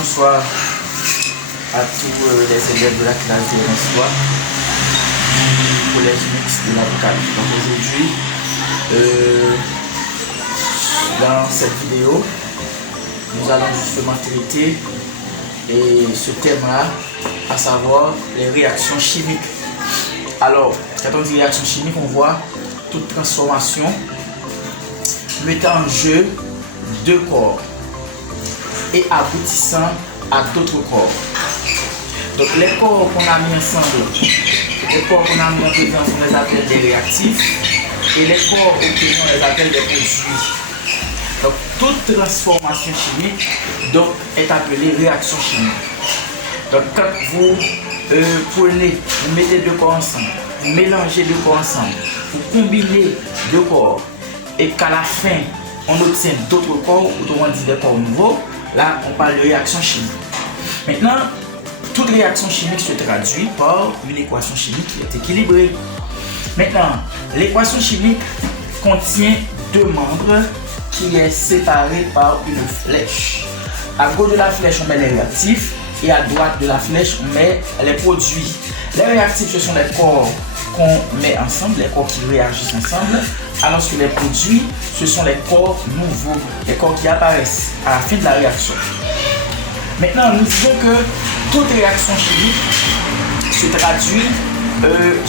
bonsoir à tous les élèves de la classe de François du collège mixte de l'avocat. Donc aujourd'hui, dans cette vidéo, nous allons justement traiter ce thème-là, à savoir les réactions chimiques. Alors, quand on dit réaction chimique, on voit toute transformation mettant en jeu deux corps et aboutissant à d'autres corps. Donc les corps qu'on a mis ensemble, les corps qu'on a mis en présence, on les appelle des réactifs, et les corps obtenus, on les appelle des produits. Donc toute transformation chimique est appelée réaction chimique. Donc quand vous prenez, vous mettez deux corps ensemble, vous mélangez deux corps ensemble, vous combinez deux corps, et qu'à la fin, on obtient d'autres corps, autrement dit des corps nouveaux, là on parle de réaction chimique. Maintenant, toute réaction chimique se traduit par une équation chimique qui est équilibrée. Maintenant, l'équation chimique contient deux membres qui est séparé par une flèche. À gauche de la flèche, on met les réactifs et à droite de la flèche, on met les produits. Les réactifs, ce sont les corps qu'on met ensemble, les corps qui réagissent ensemble, alors que les produits, ce sont les corps nouveaux, les corps qui apparaissent à la fin de la réaction. Maintenant, nous disons que toute réaction chimique se traduit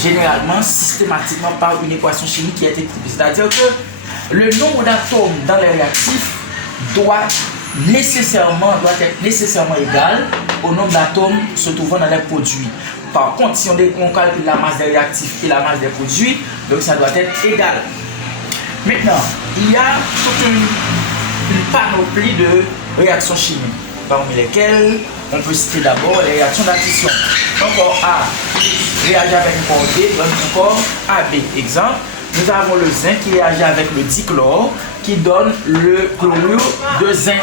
généralement, systématiquement par une équation chimique qui est écrite. C'est-à-dire que le nombre d'atomes dans les réactifs doit être nécessairement égal au nombre d'atomes se trouvant dans les produits. Par contre, si on calcule la masse des réactifs et la masse des produits, donc ça doit être égal. Maintenant, il y a toute une panoplie de réactions chimiques, parmi lesquelles on peut citer d'abord les réactions d'addition. Un corps A réagit avec un corps B, donne un corps AB. Exemple, nous avons le zinc qui réagit avec le dichlore qui donne le chlorure de zinc.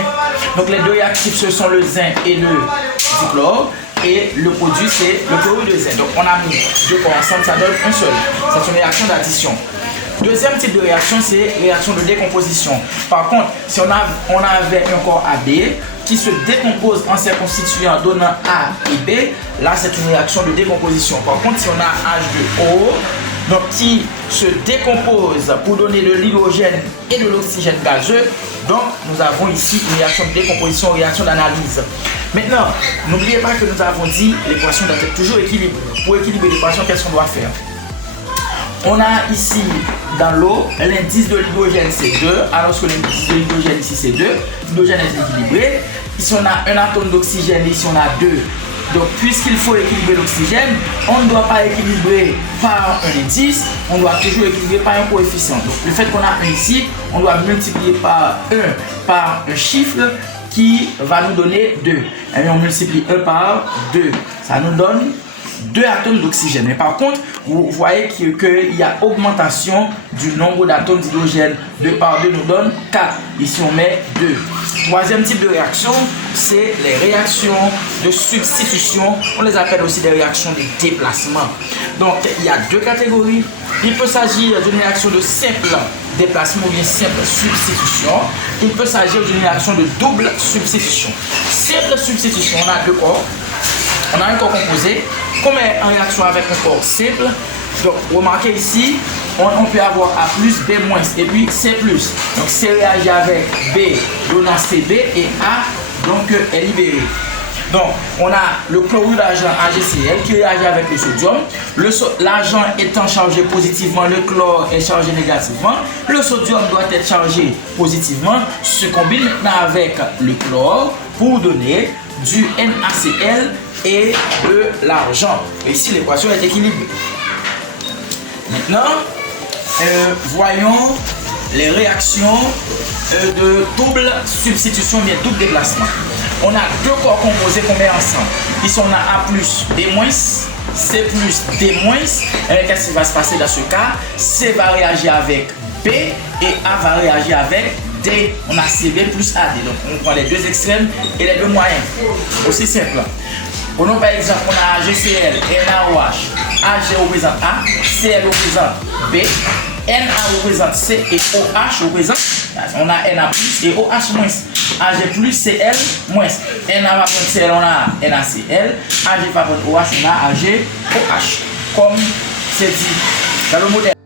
Donc les deux réactifs, ce sont le zinc et le dichlore. Et le produit, c'est le chlorure de zinc. Donc on a mis deux corps ensemble, ça donne un seul. C'est une réaction d'addition. Deuxième type de réaction, c'est réaction de décomposition. Par contre, si on avait un corps AB qui se décompose en ses constituants donnant A et B, là c'est une réaction de décomposition. Par contre, si on a H2O, donc qui se décompose pour donner de l'hydrogène et de l'oxygène gazeux, donc nous avons ici une réaction de décomposition, réaction d'analyse. Maintenant, n'oubliez pas que nous avons dit l'équation doit être toujours équilibrée. Pour équilibrer l'équation, qu'est-ce qu'on doit faire? On a ici dans l'eau l'indice de l'hydrogène c'est 2, alors que l'indice de l'hydrogène ici c'est 2. L'hydrogène est équilibré. Ici on a un atome d'oxygène, ici on a 2. Donc puisqu'il faut équilibrer l'oxygène, on ne doit pas équilibrer par un indice, on doit toujours équilibrer par un coefficient. Donc le fait qu'on a un ici, on doit multiplier par un chiffre qui va nous donner 2. Et on multiplie 1 par 2. Ça nous donne 2 atomes d'oxygène. Mais par contre, vous voyez qu'il y a augmentation du nombre d'atomes d'hydrogène. 2 par 2 nous donne 4. Ici, on met 2. Troisième type de réaction, c'est les réactions de substitution. On les appelle aussi des réactions de déplacement. Donc, il y a deux catégories. Il peut s'agir d'une réaction de simple déplacement ou bien simple substitution. Il peut s'agir d'une réaction de double substitution. Simple substitution, on a deux corps. On a un corps composé qu'on met en réaction avec un corps simple. Donc, remarquez ici, on peut avoir A plus, B moins, et puis C plus. Donc, C réagit avec B, donnant CB, et A, donc, est libéré. Donc, on a le chlorure d'argent AgCl qui réagit avec le sodium. L'argent étant chargé positivement, le chlore est chargé négativement. Le sodium doit être chargé positivement, se combine maintenant avec le chlore pour donner du NaCl et de l'argent. Ici, l'équation est équilibrée. Maintenant, voyons les réactions de double substitution, mais double déplacement. On a deux corps composés qu'on met ensemble. Ici, on a A plus, B moins, C plus, D moins. Et qu'est-ce qui va se passer dans ce cas? C va réagir avec B et A va réagir avec D. On a CB plus AD. Donc, on prend les deux extrêmes et les deux moyens. Aussi simple. Prenons par exemple, on a AgCl et NaOH. Ag représente A, Cl représente B, Na représente C et OH représente. On a Na plus et OH moins. AG plus CL moins. N va prendre CL, on a NaCl. AG va prendre OH, on a AG OH. Comme c'est dit dans le modèle.